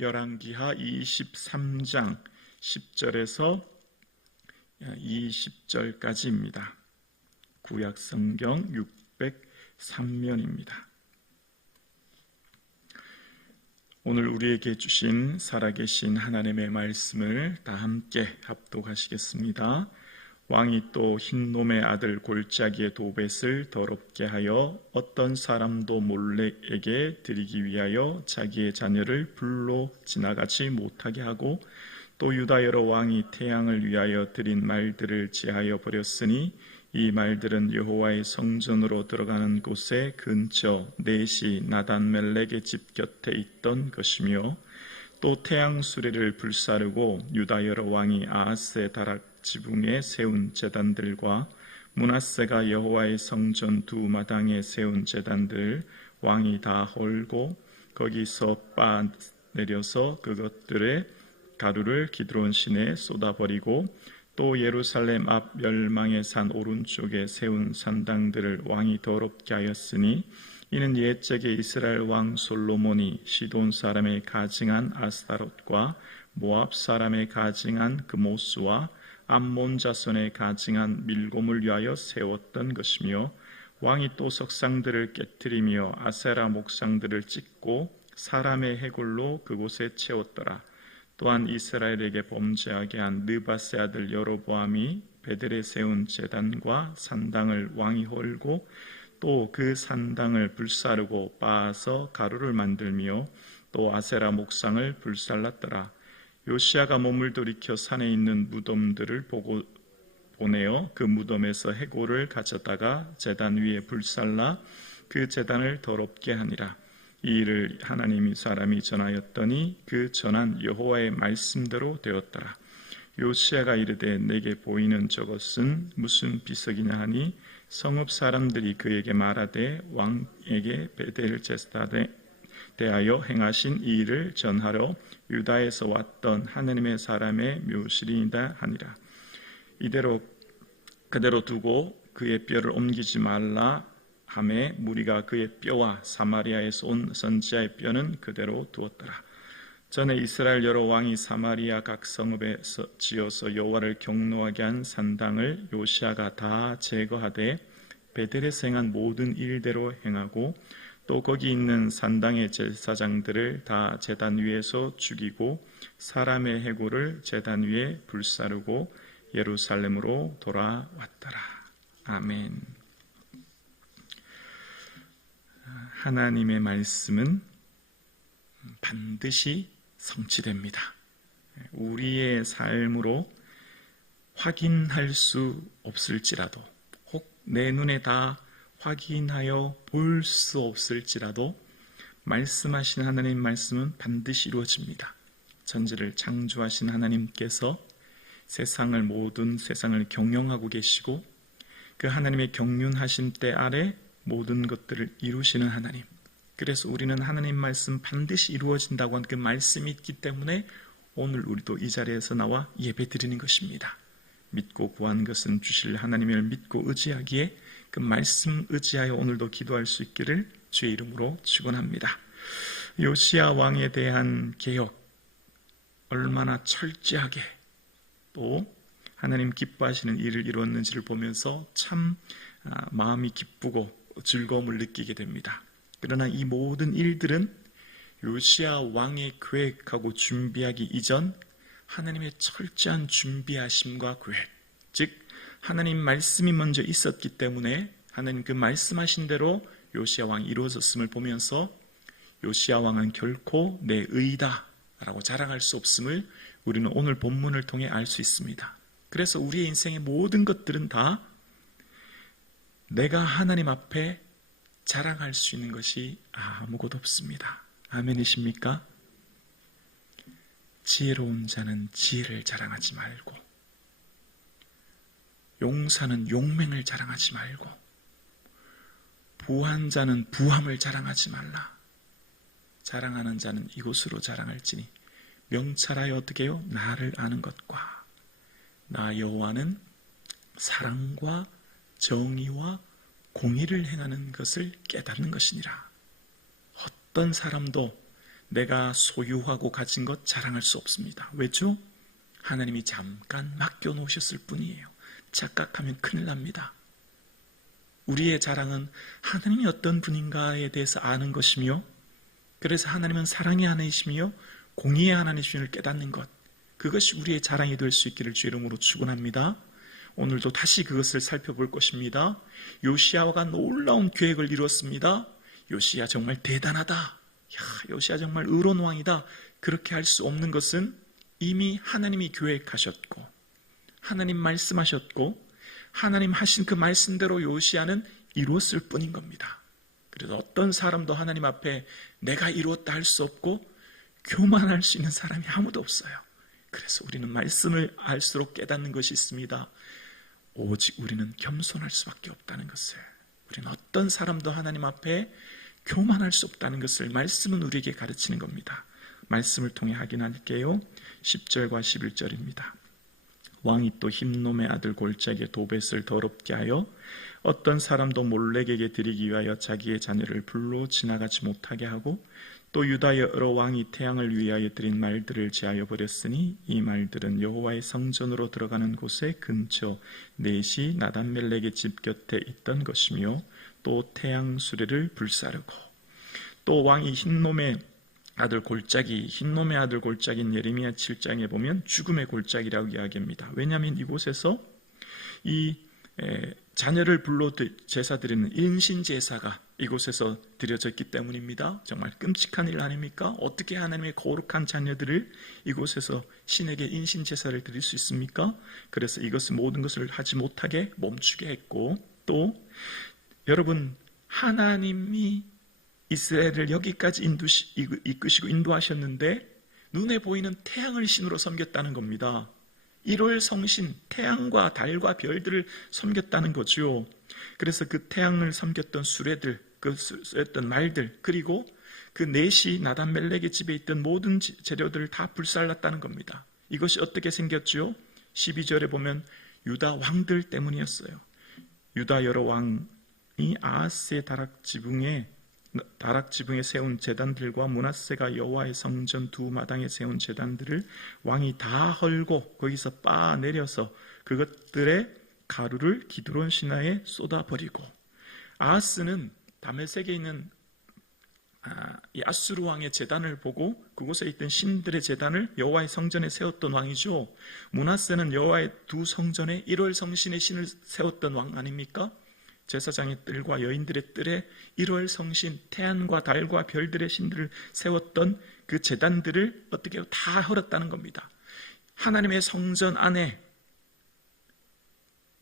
열왕기하 23장 10절에서 20절까지입니다. 구약성경 603면입니다. 오늘 우리에게 주신 살아계신 하나님의 말씀을 다 함께 합독하시겠습니다. 왕이 또 흰놈의 아들 골짜기의 도벳을 더럽게 하여 어떤 사람도 몰렉에게 드리기 위하여 자기의 자녀를 불로 지나가지 못하게 하고 또 유다 여러 왕이 태양을 위하여 드린 말들을 제하여 버렸으니 이 말들은 여호와의 성전으로 들어가는 곳의 근처 넷이 나단멜렉의 집 곁에 있던 것이며 또 태양 수레를 불사르고 유다 여러 왕이 아하스의 다락 지붕에 세운 제단들과 므낫세가 여호와의 성전 두 마당에 세운 제단들 왕이 다 헐고 거기서 빠 내려서 그것들의 가루를 기드론 시내에 쏟아버리고 또 예루살렘 앞 멸망의 산 오른쪽에 세운 산당들을 왕이 더럽게 하였으니 이는 옛적에 이스라엘 왕 솔로몬이 시돈 사람의 가증한 아스타롯과 모압 사람의 가증한 그모스와 암몬 자손의 가증한 밀곰을 위하여 세웠던 것이며 왕이 또 석상들을 깨뜨리며 아세라 목상들을 찢고 사람의 해골로 그곳에 채웠더라. 또한 이스라엘에게 범죄하게 한 느밧의 아들 여로보암이 베델에 세운 제단과 산당을 왕이 헐고 또 그 산당을 불사르고 빻아서 가루를 만들며 또 아세라 목상을 불살랐더라. 요시야가 몸을 돌이켜 산에 있는 무덤들을 보내어 그 무덤에서 해골을 가져다가 제단 위에 불살라 그 제단을 더럽게 하니라. 이 일을 하나님이 사람이 전하였더니 그 전한 여호와의 말씀대로 되었더라. 요시야가 이르되 내게 보이는 저것은 무슨 비석이냐 하니 성읍 사람들이 그에게 말하되 왕에게 베델 제사에 대하여 행하신 이 일을 전하러 유다에서 왔던 하나님의 사람의 묘실이다 하니라. 이대로 그대로 두고 그의 뼈를 옮기지 말라 하매 무리가 그의 뼈와 사마리아에서 온 선지자의 뼈는 그대로 두었더라. 전에 이스라엘 여러 왕이 사마리아 각 성읍에 지어서 여호와를 경노하게 한 산당을 요시야가 다 제거하되 베델에서 행한 모든 일대로 행하고 또 거기 있는 산당의 제사장들을 다 제단 위에서 죽이고 사람의 해골을 제단 위에 불사르고 예루살렘으로 돌아왔더라. 아멘. 하나님의 말씀은 반드시 성취됩니다. 우리의 삶으로 확인할 수 없을지라도 혹 내 눈에 다 확인하여 볼 수 없을지라도 말씀하신 하나님 말씀은 반드시 이루어집니다. 천지를 창조하신 하나님께서 모든 세상을 경영하고 계시고 그 하나님의 경륜하신 때 아래 모든 것들을 이루시는 하나님. 그래서 우리는 하나님 말씀 반드시 이루어진다고 한 그 말씀이 있기 때문에 오늘 우리도 이 자리에서 나와 예배 드리는 것입니다. 믿고 구한 것은 주실 하나님을 믿고 의지하기에 그 말씀 의지하여 오늘도 기도할 수 있기를 주의 이름으로 축원합니다. 요시야 왕에 대한 개혁 얼마나 철저하게 또 하나님 기뻐하시는 일을 이루었는지를 보면서 참 마음이 기쁘고 즐거움을 느끼게 됩니다. 그러나 이 모든 일들은 요시야 왕의 계획하고 준비하기 이전 하나님의 철저한 준비하심과 계획, 즉 하나님 말씀이 먼저 있었기 때문에 하나님 그 말씀하신 대로 요시야 왕이 이루어졌음을 보면서 요시야 왕은 결코 내 의다 라고 자랑할 수 없음을 우리는 오늘 본문을 통해 알 수 있습니다. 그래서 우리의 인생의 모든 것들은 다 내가 하나님 앞에 자랑할 수 있는 것이 아무것도 없습니다. 아멘이십니까? 지혜로운 자는 지혜를 자랑하지 말고 용사는 용맹을 자랑하지 말고 부한 자는 부함을 자랑하지 말라. 자랑하는 자는 이곳으로 자랑할지니 명찰하여 어떻게 해요? 나를 아는 것과 나 여호와는 사랑과 정의와 공의를 행하는 것을 깨닫는 것이니라. 어떤 사람도 내가 소유하고 가진 것 자랑할 수 없습니다. 왜죠? 하나님이 잠깐 맡겨놓으셨을 뿐이에요. 착각하면 큰일 납니다. 우리의 자랑은 하나님이 어떤 분인가에 대해서 아는 것이며, 그래서 하나님은 사랑의 하나님이시며 공의의 하나님이심을 깨닫는 것, 그것이 우리의 자랑이 될 수 있기를 주 이름으로 축원합니다. 오늘도 다시 그것을 살펴볼 것입니다. 요시야가 놀라운 계획을 이루었습니다. 요시야 정말 대단하다. 요시야 정말 의로운 왕이다. 그렇게 할 수 없는 것은 이미 하나님이 계획하셨고, 하나님 말씀하셨고, 하나님 하신 그 말씀대로 요시야는 이루었을 뿐인 겁니다. 그래서 어떤 사람도 하나님 앞에 내가 이루었다 할 수 없고 교만할 수 있는 사람이 아무도 없어요. 그래서 우리는 말씀을 알수록 깨닫는 것이 있습니다. 오직 우리는 겸손할 수밖에 없다는 것을, 우리는 어떤 사람도 하나님 앞에 교만할 수 없다는 것을 말씀은 우리에게 가르치는 겁니다. 말씀을 통해 확인할게요. 10절과 11절입니다. 왕이 또 힘놈의 아들 골짜기에 도벳을 더럽게 하여 어떤 사람도 몰렉에게 드리기 위하여 자기의 자녀를 불로 지나가지 못하게 하고, 또 유다 여러 왕이 태양을 위하여 드린 말들을 제하여 버렸으니 이 말들은 여호와의 성전으로 들어가는 곳의 근처 넷이 나단멜렉의 집 곁에 있던 것이며, 또 태양 수레를 불사르고, 또 왕이 흰놈의 아들 골짜기, 흰놈의 아들 골짜기인 예레미야 7장에 보면 죽음의 골짜기라고 이야기합니다. 왜냐하면 이곳에서 이 자녀를 불로 제사 드리는 인신제사가 이곳에서 드려졌기 때문입니다. 정말 끔찍한 일 아닙니까? 어떻게 하나님의 거룩한 자녀들을 이곳에서 신에게 인신제사를 드릴 수 있습니까? 그래서 이것은 모든 것을 하지 못하게 멈추게 했고, 또 여러분, 하나님이 이스라엘을 여기까지 이끄시고 인도하셨는데 눈에 보이는 태양을 신으로 섬겼다는 겁니다. 1월 성신, 태양과 달과 별들을 섬겼다는 거죠. 그래서 그 태양을 섬겼던 수레들, 그 쓰였던 말들, 그리고 그 넷이 나단멜렉의 집에 있던 모든 재료들을 다 불살랐다는 겁니다. 이것이 어떻게 생겼죠? 12절에 보면 유다 왕들 때문이었어요. 유다 여러 왕이 아하스의 다락지붕에 세운 제단들과 므낫세가 여호와의 성전 두 마당에 세운 제단들을 왕이 다 헐고 거기서 빻아 내려서 그것들의 가루를 기드론 신하에 쏟아버리고, 아하스는 다메섹에 있는 이 아수르 왕의 제단을 보고 그곳에 있던 신들의 제단을 여호와의 성전에 세웠던 왕이죠. 므낫세는 여호와의 두 성전에 1월 성신의 신을 세웠던 왕 아닙니까? 제사장의 뜰과 여인들의 뜰에 1월 성신, 태양과 달과 별들의 신들을 세웠던 그 제단들을 어떻게 해요? 다 헐었다는 겁니다. 하나님의 성전 안에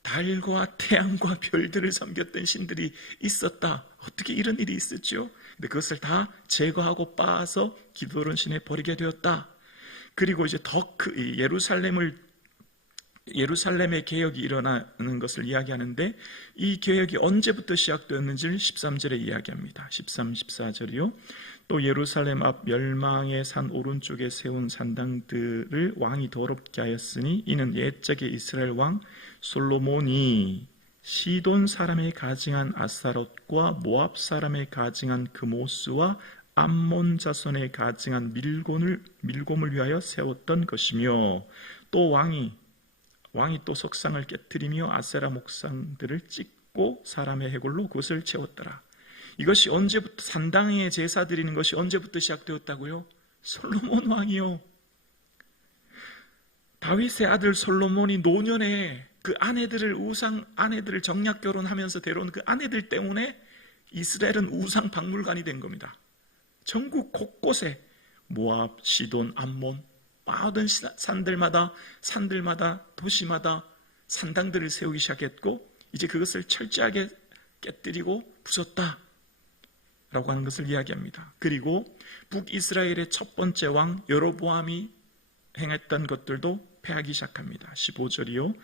달과 태양과 별들을 섬겼던 신들이 있었다. 어떻게 이런 일이 있었죠? 근데 그것을 다 제거하고 빻아서 기드론 신에 버리게 되었다. 그리고 이제 더 예루살렘의 개혁이 일어나는 것을 이야기하는데, 이 개혁이 언제부터 시작되었는지를 13절에 이야기합니다. 13, 14절이요. 또 예루살렘 앞 멸망의 산 오른쪽에 세운 산당들을 왕이 더럽게 하였으니 이는 옛적에 이스라엘 왕 솔로몬이 시돈 사람의 가증한 아스타롯과 모압 사람의 가증한 그모스와 암몬 자손의 가증한 밀곰을 위하여 세웠던 것이며, 또 왕이 또 석상을 깨뜨리며 아세라 목상들을 찍고 사람의 해골로 그것을 채웠더라. 이것이 언제부터, 산당에 제사 드리는 것이 언제부터 시작되었다고요? 솔로몬 왕이요. 다윗의 아들 솔로몬이 노년에 그 아내들을 정략 결혼하면서 데려온 그 아내들 때문에 이스라엘은 우상 박물관이 된 겁니다. 전국 곳곳에 모압, 시돈, 암몬, 모든 산들마다 도시마다 산당들을 세우기 시작했고, 이제 그것을 철저하게 깨뜨리고 부쉈다 라고 하는 것을 이야기합니다. 그리고 북이스라엘의 첫 번째 왕 여로보암이 행했던 것들도 패하기 시작합니다. 15절이요.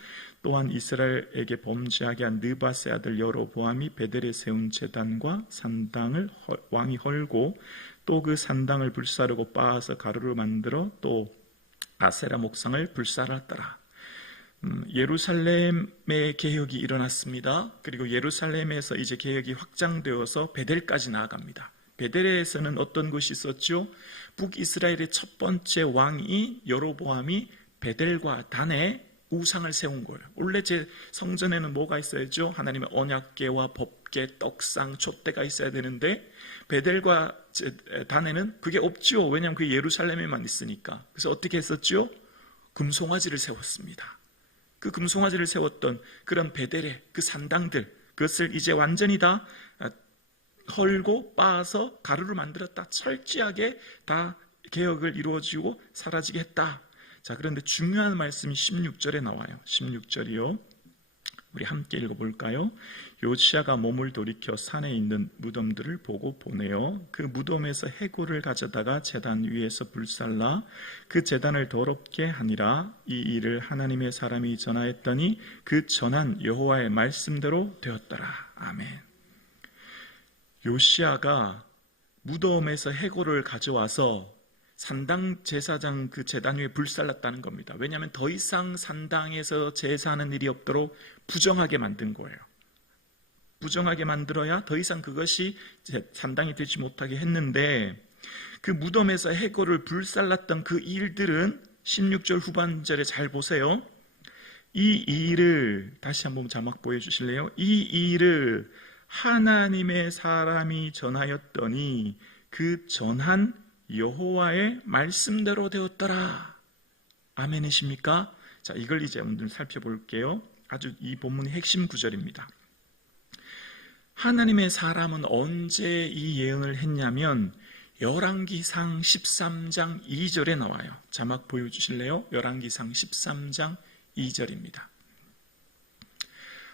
또한 이스라엘에게 범죄하게 한 느밧의 아들 여로보암이 베델에 세운 제단과 산당을 왕이 헐고, 또 그 산당을 불사르고 빻아서 가루를 만들어 또 아세라 목상을 불살랐더라. 예루살렘의 개혁이 일어났습니다. 그리고 예루살렘에서 이제 개혁이 확장되어서 베델까지 나아갑니다. 베델에서는 어떤 것이 있었죠? 북이스라엘의 첫 번째 왕이 여로보암이 베델과 단에 우상을 세운 거예요. 원래 제 성전에는 뭐가 있어야죠? 하나님의 언약궤와 법궤, 떡상, 촛대가 있어야 되는데 베델과 단에는 그게 없죠. 왜냐하면 그게 예루살렘에만 있으니까. 그래서 어떻게 했었죠? 금송아지를 세웠습니다. 그 금송아지를 세웠던 그런 베델의 그 산당들, 그것을 이제 완전히 다 헐고 빻아서 가루를 만들었다. 철저하게 다 개혁을 이루어지고 사라지게 했다. 자, 그런데 중요한 말씀이 16절에 나와요. 16절이요. 우리 함께 읽어볼까요? 요시야가 몸을 돌이켜 산에 있는 무덤들을 보고 보내어 그 무덤에서 해골을 가져다가 제단 위에서 불살라 그 제단을 더럽게 하니라. 이 일을 하나님의 사람이 전하였더니 그 전한 여호와의 말씀대로 되었더라. 아멘. 요시야가 무덤에서 해골을 가져와서 산당 제사장 그 제단 위에 불살랐다는 겁니다. 왜냐하면 더 이상 산당에서 제사하는 일이 없도록 부정하게 만든 거예요. 부정하게 만들어야 더 이상 그것이 산당이 되지 못하게 했는데, 그 무덤에서 해골을 불살랐던 그 일들은 16절 후반절에 잘 보세요. 이 일을 다시 한번 자막 보여주실래요? 이 일을 하나님의 사람이 전하였더니 그 전한 여호와의 말씀대로 되었더라. 아멘이십니까? 자, 이걸 이제 오늘 살펴볼게요. 아주 이 본문의 핵심 구절입니다. 하나님의 사람은 언제 이 예언을 했냐면 열왕기상 13장 2절에 나와요. 자막 보여주실래요? 열왕기상 13장 2절입니다.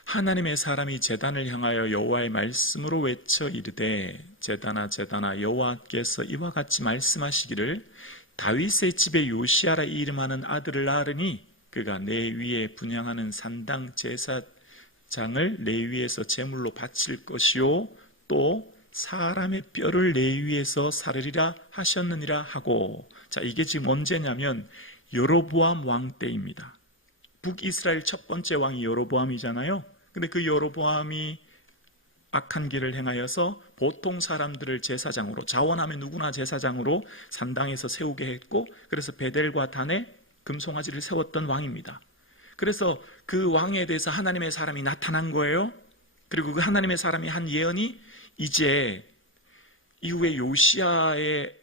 하나님의 사람이 제단을 향하여 여호와의 말씀으로 외쳐 이르되 제단아 제단아 여호와께서 이와 같이 말씀하시기를 다윗의 집에 요시야라 이름하는 아들을 낳으니 그가 내 위에 분향하는 산당 제사장을 내 위에서 제물로 바칠 것이요 또 사람의 뼈를 내 위에서 사르리라 하셨느니라 하고, 자, 이게 지금 언제냐면 여로보암 왕 때입니다. 북이스라엘 첫 번째 왕이 여로보암이잖아요. 근데 그 여로보암이 악한 길을 행하여서 보통 사람들을 제사장으로, 자원하면 누구나 제사장으로 산당에서 세우게 했고, 그래서 베델과 단에 금송아지를 세웠던 왕입니다. 그래서 그 왕에 대해서 하나님의 사람이 나타난 거예요. 그리고 그 하나님의 사람이 한 예언이 이제 이후에 요시야의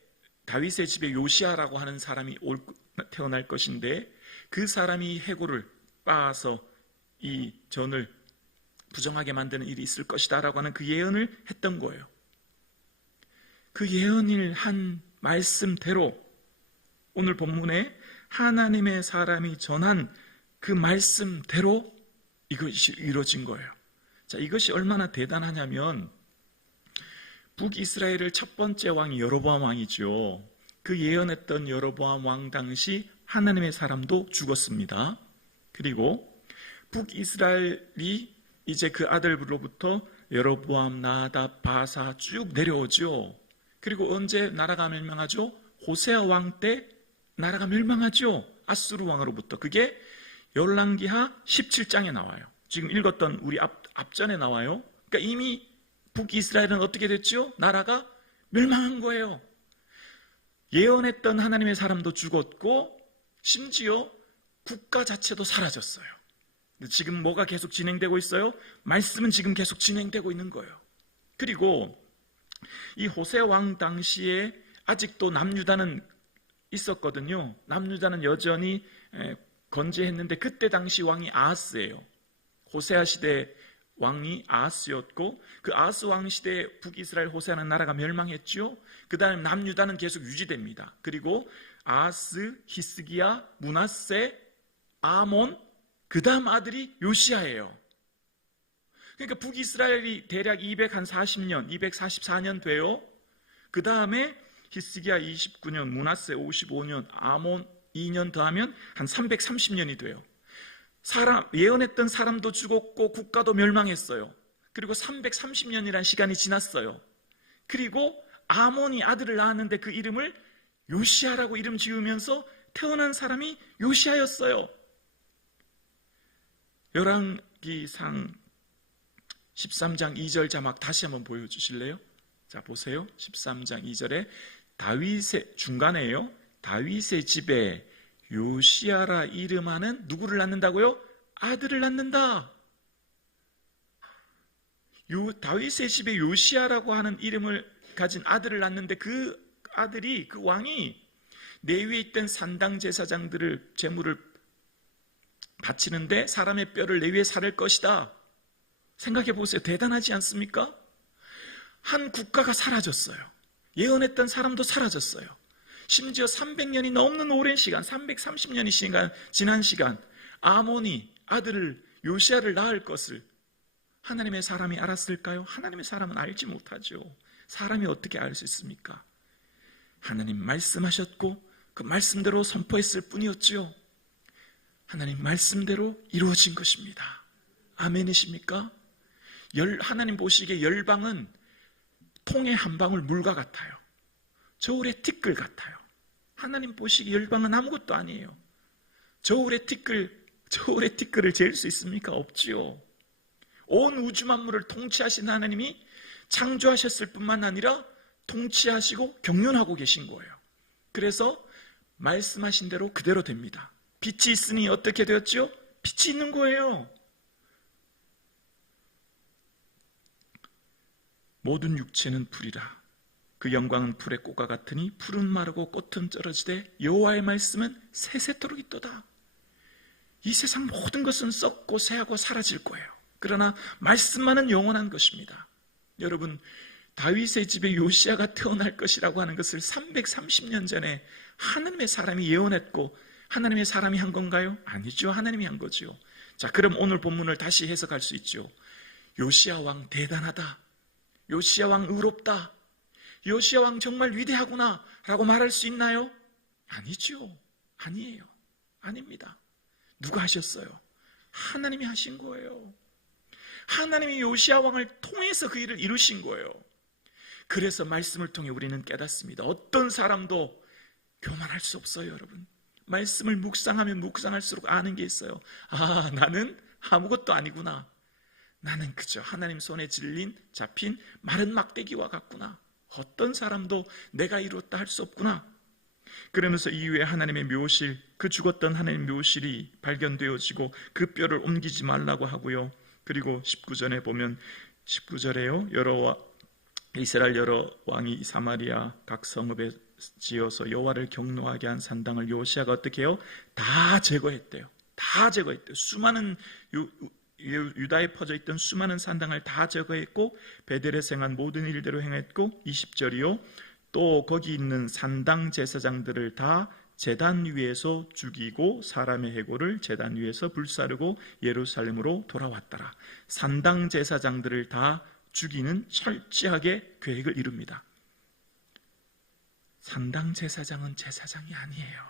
다윗의 집에 요시야라고 하는 사람이 태어날 것인데 그 사람이 해골을 빻아서 이 전을 부정하게 만드는 일이 있을 것이다 라고 하는 그 예언을 했던 거예요. 그 예언을 한 말씀대로 오늘 본문에 하나님의 사람이 전한 그 말씀대로 이것이 이루어진 거예요. 자, 이것이 얼마나 대단하냐면 북이스라엘의 첫 번째 왕이 여로보암 왕이죠. 그 예언했던 여로보암 왕 당시 하나님의 사람도 죽었습니다. 그리고 북이스라엘이 이제 그 아들로부터 여로보암, 나답, 바사 쭉 내려오죠. 그리고 언제 나라가 멸망하죠? 호세아 왕 때 나라가 멸망하죠. 아수르 왕으로부터. 그게 열왕기하 17장에 나와요. 지금 읽었던 우리 앞전에 나와요. 그러니까 이미 북이스라엘은 어떻게 됐죠? 나라가 멸망한 거예요. 예언했던 하나님의 사람도 죽었고 심지어 국가 자체도 사라졌어요. 지금 뭐가 계속 진행되고 있어요? 말씀은 지금 계속 진행되고 있는 거예요. 그리고 이 호세 왕 당시에 아직도 남유다는 있었거든요. 남유다는 여전히 건재했는데 그때 당시 왕이 아하스예요. 호세아 시대 왕이 아하스였고 그 아하스 왕 시대에 북이스라엘 호세아는 나라가 멸망했죠. 그 다음에 남유다는 계속 유지됩니다. 그리고 아하스, 히스기야, 므낫세, 아몬, 그 다음 아들이 요시야예요. 그러니까 북이스라엘이 대략 240년, 244년 돼요. 그 다음에 히스기야 29년, 므낫세 55년, 아몬 2년 더하면 한 330년이 돼요. 예언했던 사람도 죽었고 국가도 멸망했어요. 그리고 330년이라는 시간이 지났어요. 그리고 아몬이 아들을 낳았는데 그 이름을 요시야라고 이름 지으면서 태어난 사람이 요시야였어요. 열왕기상 13장 2절 자막 다시 한번 보여주실래요? 자, 보세요. 13장 2절에 다윗의 중간에요. 다윗의 집에 요시야라 이름하는 누구를 낳는다고요? 아들을 낳는다. 다윗의 집에 요시야라고 하는 이름을 가진 아들을 낳는데 그 아들이, 그 왕이 내위에 있던 산당 제사장들을 제물을 바치는데 사람의 뼈를 내위에 사를 것이다. 생각해 보세요. 대단하지 않습니까? 한 국가가 사라졌어요. 예언했던 사람도 사라졌어요. 심지어 300년이 넘는 오랜 시간, 330년이 지난 시간, 아몬이 아들을 요시야를 낳을 것을 하나님의 사람이 알았을까요? 하나님의 사람은 알지 못하죠. 사람이 어떻게 알 수 있습니까? 하나님 말씀하셨고 그 말씀대로 선포했을 뿐이었죠. 하나님 말씀대로 이루어진 것입니다. 아멘이십니까? 하나님 보시기에 열방은 통의 한 방울 물과 같아요. 저울의 티끌 같아요. 하나님 보시기에 열방은 아무것도 아니에요. 저울의 티끌을 잴 수 있습니까? 없지요. 온 우주 만물을 통치하신 하나님이 창조하셨을 뿐만 아니라 통치하시고 경륜하고 계신 거예요. 그래서 말씀하신 대로 그대로 됩니다. 빛이 있으니 어떻게 되었죠? 빛이 있는 거예요. 모든 육체는 풀이라. 그 영광은 풀의 꽃과 같으니 풀은 마르고 꽃은 떨어지되 여호와의 말씀은 세세토록 있도다. 이 세상 모든 것은 썩고 새하고 사라질 거예요. 그러나 말씀만은 영원한 것입니다. 여러분, 다윗의 집에 요시야가 태어날 것이라고 하는 것을 330년 전에 하나님의 사람이 예언했고 하나님의 사람이 한 건가요? 아니죠. 하나님이 한 거죠. 자, 그럼 오늘 본문을 다시 해석할 수 있죠. 요시야 왕 대단하다. 요시야 왕 의롭다. 요시야 왕 정말 위대하구나 라고 말할 수 있나요? 아니죠. 아니에요. 아닙니다. 누가 하셨어요? 하나님이 하신 거예요. 하나님이 요시야 왕을 통해서 그 일을 이루신 거예요. 그래서 말씀을 통해 우리는 깨닫습니다. 어떤 사람도 교만할 수 없어요, 여러분. 말씀을 묵상하면 묵상할수록 아는 게 있어요. 아, 나는 아무것도 아니구나. 나는 그저 하나님 손에 잡힌 마른 막대기와 같구나. 어떤 사람도 내가 이루었다 할 수 없구나. 그러면서 이후에 하나님의 묘실, 그 죽었던 하나님의 묘실이 발견되어지고 그 뼈를 옮기지 말라고 하고요. 그리고 19절에 보면 19절에요. 이스라엘 여러 왕이 사마리아 각 성읍에 지어서 여호와를 경노하게 한 산당을 요시야가 어떻게 해요? 다 제거했대요. 다 제거했대요. 수많은 유다에 퍼져 있던 수많은 산당을 다 제거했고 베델에서 행한 모든 일대로 행했고 20절이요. 또 거기 있는 산당 제사장들을 다 제단 위에서 죽이고 사람의 해골을 제단 위에서 불사르고 예루살렘으로 돌아왔더라. 산당 제사장들을 다 죽이는 철저하게 계획을 이룹니다. 산당 제사장은 제사장이 아니에요.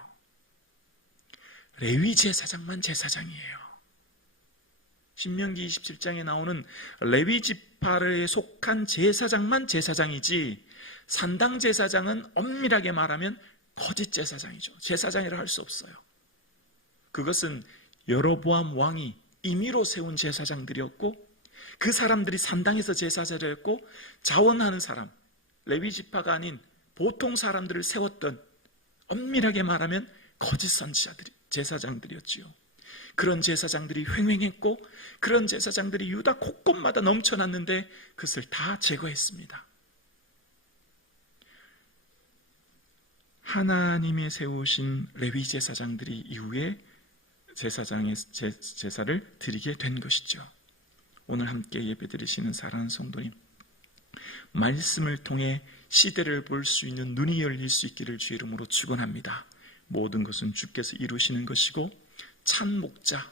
레위 제사장만 제사장이에요. 신명기 27장에 나오는 레위 지파에 속한 제사장만 제사장이지 산당 제사장은 엄밀하게 말하면 거짓 제사장이죠. 제사장이라 할 수 없어요. 그것은 여로보암 왕이 임의로 세운 제사장들이었고 그 사람들이 산당에서 제사자였고 자원하는 사람, 레위 지파가 아닌 보통 사람들을 세웠던 엄밀하게 말하면 거짓 선지자들이 제사장들이었지요. 그런 제사장들이 횡행했고 그런 제사장들이 유다 곳곳마다 넘쳐났는데 그것을 다 제거했습니다. 하나님의 세우신 레위 제사장들이 이후에 제사장의 제사를 드리게 된 것이죠. 오늘 함께 예배드리시는 사랑하는 성도님, 말씀을 통해 시대를 볼 수 있는 눈이 열릴 수 있기를 주의 이름으로 축원합니다. 모든 것은 주께서 이루시는 것이고 참 목자,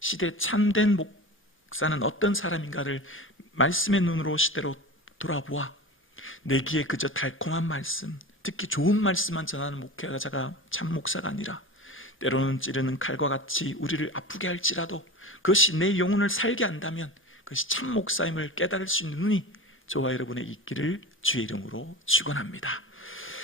시대 참된 목사는 어떤 사람인가를 말씀의 눈으로 시대로 돌아보아 내기에 그저 달콤한 말씀, 특히 좋은 말씀만 전하는 목회자가 참 목사가 아니라 때로는 찌르는 칼과 같이 우리를 아프게 할지라도 그것이 내 영혼을 살게 한다면 그것이 참 목사임을 깨달을 수 있는 눈이 저와 여러분의 있기를 주의 이름으로 축원합니다.